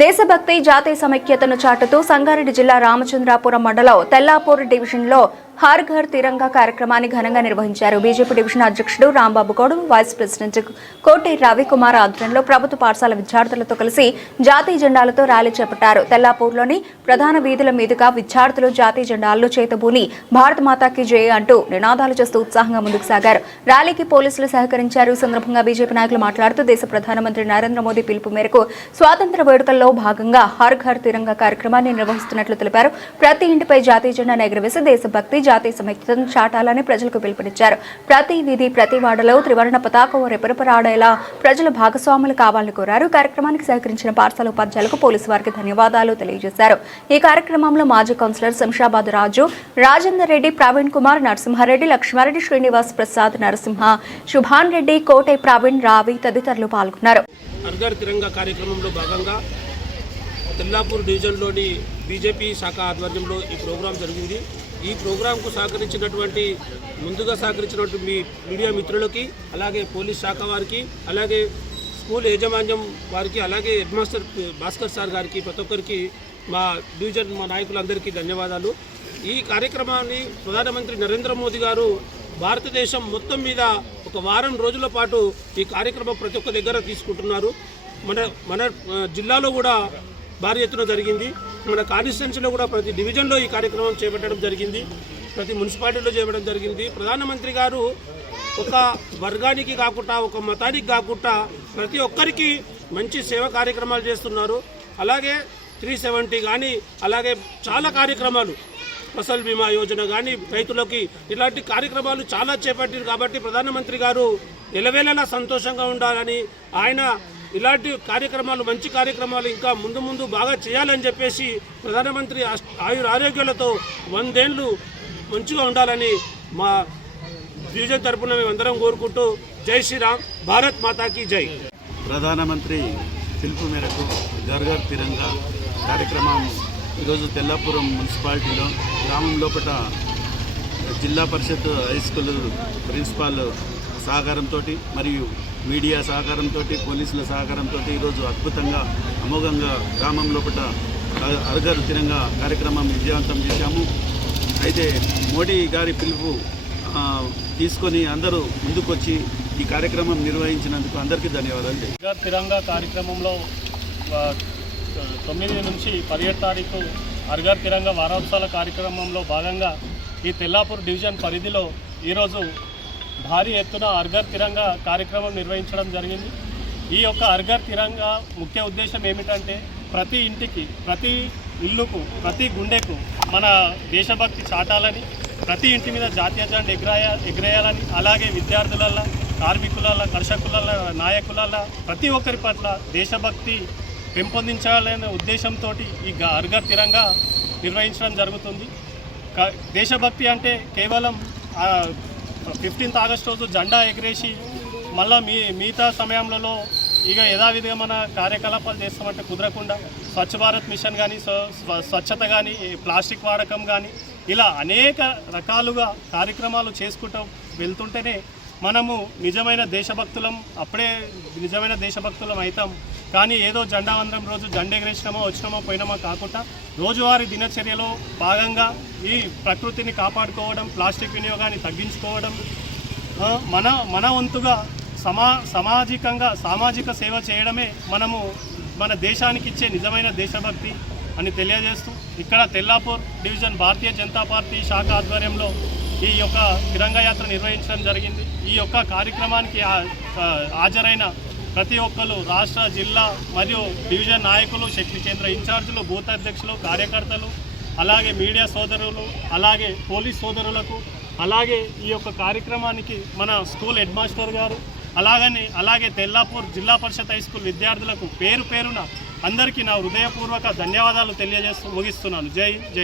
దేశభక్తి జాతీయ సమైక్యతను చాటుతూ సంగారెడ్డి జిల్లా రామచంద్రాపురం మండలం తెల్లాపూర్ డివిజన్లో హర్ ఘర్ తిరంగా కార్యక్రమాన్ని ఘనంగా నిర్వహించారు. బీజేపీ డివిజన్ అధ్యక్షుడు రాంబాబు గౌడ్, వైస్ ప్రెసిడెంట్ కోటి రవికుమార్ ఆధ్వర్యంలో ప్రభుత్వ పాఠశాల విద్యార్థులతో కలిసి జాతీయ జెండాలతో ర్యాలీ చేపట్టారు. తెల్లాపూర్లోని ప్రధాన వీధుల మీదుగా విద్యార్థులు జాతీయ జెండాలను చేతబూని భారత్ మాతాకి జై అంటూ నినాదాలు చేస్తూ ఉత్సాహంగా ముందుకు సాగారు. ర్యాలీకి పోలీసులు సహకరించారు. ఈ సందర్భంగా బీజేపీ నాయకులు మాట్లాడుతూ దేశ ప్రధానమంత్రి నరేంద్ర మోదీ పిలుపు మేరకు స్వాతంత్ర్య వేడుకల్లో భాగంగా హర్ ఘర్ తిరంగా కార్యక్రమాన్ని నిర్వహిస్తున్నట్లు తెలిపారు. ప్రతి ఇంటిపై జాతీయ జెండాను ఎగురవేసి దేశభక్తి జాతీయ సమైక్యతను చాటాలని ప్రజలకు పిలుపునిచ్చారు. ప్రతి వీధి ప్రతి వాడలో త్రివర్ణ పతాకం రెపరెపలాడేలా ప్రజలు భాగస్వాములు కావాలని కోరారు. కార్యక్రమానికి సహకరించిన పాఠశాల ఉపాధ్యాయులకు పోలీసు వారికి ధన్యవాదాలు తెలియజేశారు. ఈ కార్యక్రమంలో మాజీ కౌన్సిలర్ శంషాబాద్ రాజు, రాజేందర్ రెడ్డి, ప్రవీణ్ కుమార్, నరసింహారెడ్డి, లక్ష్మారెడ్డి, శ్రీనివాస్ ప్రసాద్, నరసింహ, శుభాన్ రెడ్డి, కోటై ప్రవీణ్, రావి తదితరులు పాల్గొన్నారు. తెల్లాపూర్ డివిజన్లోని బీజేపీ శాఖ ఆధ్వర్యంలో ఈ ప్రోగ్రాం జరిగింది. ఈ ప్రోగ్రాంకు ముందుగా సహకరించినటువంటి మీ మీడియా మిత్రులకి, అలాగే పోలీస్ శాఖ వారికి, అలాగే స్కూల్ యాజమాన్యం వారికి, అలాగే హెడ్ మాస్టర్ భాస్కర్ సార్ గారికి, ప్రతి ఒక్కరికి మా డివిజన్ మా నాయకులందరికీ ధన్యవాదాలు. ఈ కార్యక్రమాన్ని ప్రధానమంత్రి నరేంద్ర మోదీ గారు భారతదేశం మొత్తం మీద ఒక వారం రోజుల పాటు ఈ కార్యక్రమం ప్రతి ఒక్క దగ్గర తీసుకుంటున్నారు. మన జిల్లాలో కూడా భారీ ఎత్తున జరిగింది. మన కాన్స్టిట్యున్సీలో కూడా ప్రతి డివిజన్లో ఈ కార్యక్రమం చేపట్టడం జరిగింది. ప్రతి మున్సిపాలిటీలో చేయడం జరిగింది. ప్రధానమంత్రి గారు ఒక వర్గానికి కాకుండా, ఒక మతానికి కాకుండా ప్రతి ఒక్కరికి మంచి సేవ కార్యక్రమాలు చేస్తున్నారు. అలాగే 370 కానీ, అలాగే చాలా కార్యక్రమాలు, ఫసల్ బీమా యోజన కానీ, రైతులకి ఇలాంటి కార్యక్రమాలు చాలా చేపట్టారు. కాబట్టి ప్రధానమంత్రి గారు ఎలవేళలా సంతోషంగా ఉండాలని, ఆయన ఇలాంటి కార్యక్రమాలు, మంచి కార్యక్రమాలు ఇంకా ముందు ముందు బాగా చేయాలని చెప్పేసి ప్రధానమంత్రి ఆరోగ్యాలతో 100 ఏళ్ళు మంచిగా ఉండాలని మా డివిజన్ తరఫున మేమందరం కోరుకుంటూ జై శ్రీరామ్, భారత్ మాతాకి జై. ప్రధానమంత్రి పిలుపు మేరకు ఘర్ ఘర్ తిరంగా కార్యక్రమం ఈరోజు తెల్లాపురం మున్సిపాలిటీలో గ్రామం లోపల జిల్లా పరిషత్ హై స్కూల్ ప్రిన్సిపాల్ సహకారంతో మరియు మీడియా సహకారంతో, పోలీసుల సహకారంతో ఈరోజు అద్భుతంగా, అమోఘంగా గ్రామం లోపల హర్ ఘర్ తిరంగా కార్యక్రమం విజయవంతం చేశాము. అయితే మోడీ గారి పిలుపు తీసుకొని అందరూ ముందుకొచ్చి ఈ కార్యక్రమం నిర్వహించినందుకు అందరికీ ధన్యవాదాలు. హర్ ఘర్ తిరంగా కార్యక్రమంలో 9 నుంచి 17 తారీఖు హర్ ఘర్ తిరంగా వారోత్సవాల కార్యక్రమంలో భాగంగా ఈ తెల్లాపూర్ డివిజన్ పరిధిలో ఈరోజు భారీ ఎత్తున హర్ ఘర్ తిరంగా కార్యక్రమం నిర్వహించడం జరిగింది. ఈ యొక్క హర్ ఘర్ తిరంగా ముఖ్య ఉద్దేశం ఏమిటంటే ప్రతి ఇంటికి, ప్రతి ఇల్లుకు, ప్రతి గుండెకు మన దేశభక్తి చాటాలని, ప్రతి ఇంటి మీద జాతీయ జెండా ఎగరేయాలని, అలాగే విద్యార్థులల్ల, కార్మికులల్ల, కర్షకులల్ల, నాయకులల్ల ప్రతి ఒక్కరి పట్ల దేశభక్తి పెంపొందించాలనే ఉద్దేశంతో ఈ హర్ ఘర్ తిరంగా నిర్వహించడం జరుగుతుంది. దేశభక్తి అంటే కేవలం 15th ఆగస్టు రోజు జెండా ఎగరేసి మళ్ళీ మిగతా సమయంలో ఇక యథావిధిగా మన కార్యకలాపాలు చేస్తామంటే కుదరకుండా స్వచ్ఛ భారత్ మిషన్ కానీ, స్వచ్ఛత కానీ, ప్లాస్టిక్ వాడకం కానీ, ఇలా అనేక రకాలుగా కార్యక్రమాలు చేసుకుంటూ వెళ్తుంటేనే మనము నిజమైన దేశభక్తులం, అప్పుడే నిజమైన దేశభక్తులం అవుతాం. కానీ ఏదో జెండా వందనం రోజు జెండా ఎగరేసినామో వచ్చినామో పోయినామో కాకుండా రోజువారీ దినచర్యలో భాగంగా ఈ ప్రకృతిని కాపాడుకోవడం, ప్లాస్టిక్ వినియోగాన్ని తగ్గించుకోవడం, మన వంతుగా సామాజిక సేవ చేయడమే మనము మన దేశానికి ఇచ్చే నిజమైన దేశభక్తి అని తెలియజేస్తూ ఇక్కడ తెల్లాపూర్ డివిజన్ భారతీయ జనతా పార్టీ శాఖ ఆధ్వర్యంలో ఈ యొక్క తిరంగా యాత్ర నిర్వహించడం జరిగింది. ఈ యొక్క కార్యక్రమానికి హాజరైన ప్రతి ఒక్కరు రాష్ట్ర, జిల్లా మరియు డివిజన్ నాయకులు, శక్తి కేంద్ర ఇన్ఛార్జీలు, బూత్ అధ్యక్షులు, కార్యకర్తలు, అలాగే మీడియా సోదరులు, అలాగే పోలీస్ సోదరులకు, అలాగే ఈ యొక్క కార్యక్రమానికి మన స్కూల్ హెడ్ మాస్టర్ గారు, అలాగే తెల్లాపూర్ జిల్లా పరిషత్ హై స్కూల్ విద్యార్థులకు పేరు పేరున అందరికీ నా హృదయపూర్వక ధన్యవాదాలు తెలియజేస్తూ ముగిస్తున్నాను. జై జై.